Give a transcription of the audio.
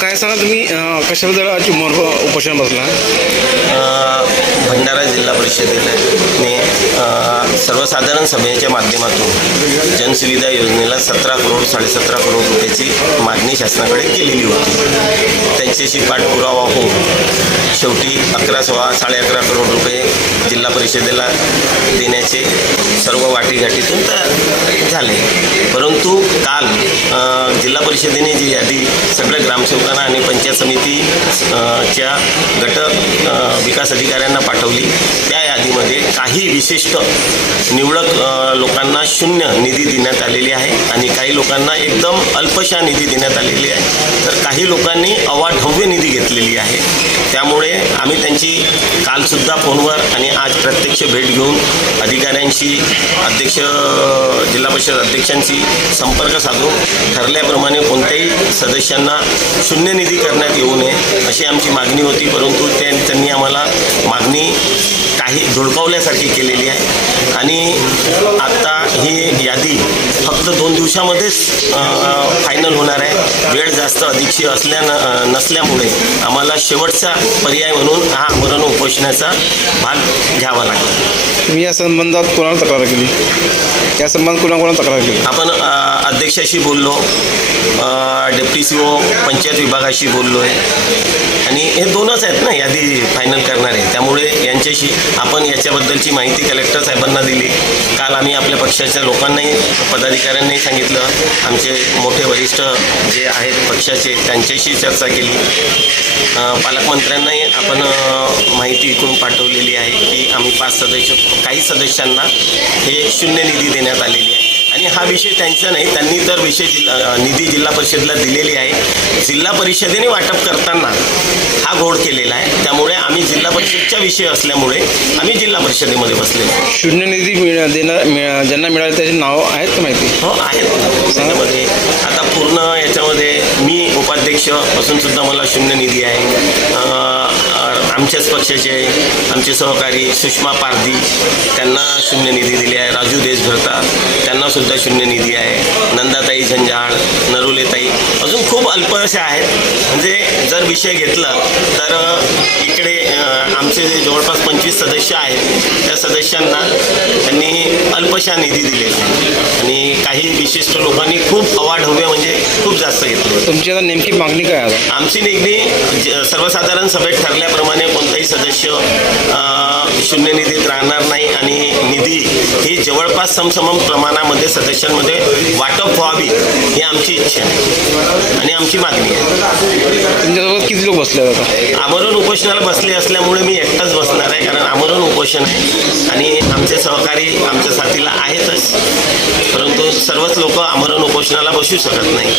काय सांगा तुम्ही कशाबद्दल आज उपोषण बसला? भंडारा जिल्हा परिषदेने सर्वसाधारण सभेच्या माध्यमातून जनसुविधा योजनेला 17 करोड 17.5 करोड रुपयाची मागणी शासनाकडे केलेली होती. त्यांच्याशी पाठपुरावा होऊन शेवटी 11.5 करोड रुपये जिल्हा परिषदेला देण्याचे सर्व वाटीघाटीतून झाले. परंतु काल जिल्हा परिषदेने जी यादी सगळ्या ग्रामसेवकांना आणि पंचायत समितीच्या गट विकास अधिकाऱ्यांना पाठवली. त्या यादीमध्ये काही विशिष्ट निवडक लोकांना 0 निधी देण्यात आलेली आहे आणि काही लोकांना एकदम अल्पशा निधी देण्यात आलेली आहे. तर काही लोकांनी अवाढव्य निधी घेतलेली आहे. त्यामुळे आम्ही त्यांची कालसुद्धा फोनवर आणि आज प्रत्यक्ष भेट घेऊन अधिकाऱ्यांशी जिल्हा परिषद अध्यक्षांशी संपर्क साधून ठरल्याप्रमाणे कोणत्याही सदस्यांना 0 निधी करण्यात येऊ नये अशी आमची मागणी होती. परंतु त्यांनी आम्हाला मागणी काही धुडकावल्यासारखी केलेली आहे आणि आता ही यादी फक्त 2 दिवसामध्येच फायनल होणार आहे. वेळ जास्त अधिकची नसल्यामुळे आम्हाला शेवटचा पर्याय म्हणून हा आमरण उपोषणाचा भाग घ्यावा लागला. तुम्ही या संबंधात कोणाला तक्रार केली? या संबंधात कोणाकोणाला तक्रार केली? आपण अध्यक्षाशी बोललो, डेप्टी CO पंचायत विभागाशी बोललो आहे आणि हे 2च आहेत ना यादी फायनल करणारे. त्यामुळे यांच्याशी आपण याच्याबद्दलची माहिती कलेक्टर साहेबांना दिली. काल आम्ही आपल्या पक्षाच्या लोकांनाही पदाधिकाऱ्यांनाही सांगितलं. आमचे मोठे वरिष्ठ जे आहेत पक्षाचे त्यांच्याशी चर्चा केली. पालकमंत्र्यांनाही आपण माहिती इकडून पाठवलेली आहे की आम्ही 5 सदस्य काही सदस्यांना हे 0 निधी देण्यात आलेली आहे आणि हा विषय त्यांचा नाही. त्यांनी तर निधी जिल्हा परिषदेला दिलेली आहे. जिल्हा परिषदेने वाटप करताना हा घोड केलेला आहे. त्यामुळे आम्ही जिल्हा परिषदचा विषय असल्यामुळे आम्ही जिल्हा परिषदेमध्ये बसलेलो. 0 निधी ज्यांना मिळाले त्याचे नाव आहेत का माहिती? हो आहेत. त्यामध्ये आता पूर्ण याच्यामध्ये मी उपाध्यक्ष असून सुद्धा मला 0 निधी आहे. आमच्याच पक्षाचे आमचे सहकारी सुषमा पारधी त्यांना 0 निधी दिली आहे. राजू देशभरता त्यांना सुद्धा 0 निधी आहे. नंदाताई झंजाळ, नरुलेताई अजून खूप अल्प असे आहेत. म्हणजे जर विषय घेतला तर इकडे आमचे जे जवळपास 25 सदस्य आहेत त्या सदस्यांना त्यांनी अल्पशा निधी दिलेला आहे आणि काही विशिष्ट लोकांनी खूप अवाढव्य म्हणजे खूप जास्त घेतले. तुमची आता नेमकी मागणी काय आहे? आमची नेमकी सर्वसाधारण सभेत ठरल्याप्रमाणे कोणताही सदस्य 0 निधीत राहणार नाही आणि निधी ही जवळपास समसम प्रमाणामध्ये सदस्यांमध्ये वाटप व्हावी ही आमची इच्छा आहे आणि आमची मागणी आहे. तुमच्यासोबत किती लोक बसले आता? आमरण उपोषणाला बसले असल्यामुळे मी एकटाच बसणार आहे कारण आमरण उपोषण आहे आणि आमचे सहकारी आमच्या साथीला आहेतच. परंतु सर्वच लोक आमरण उपोषणाला बसू शकत नाही.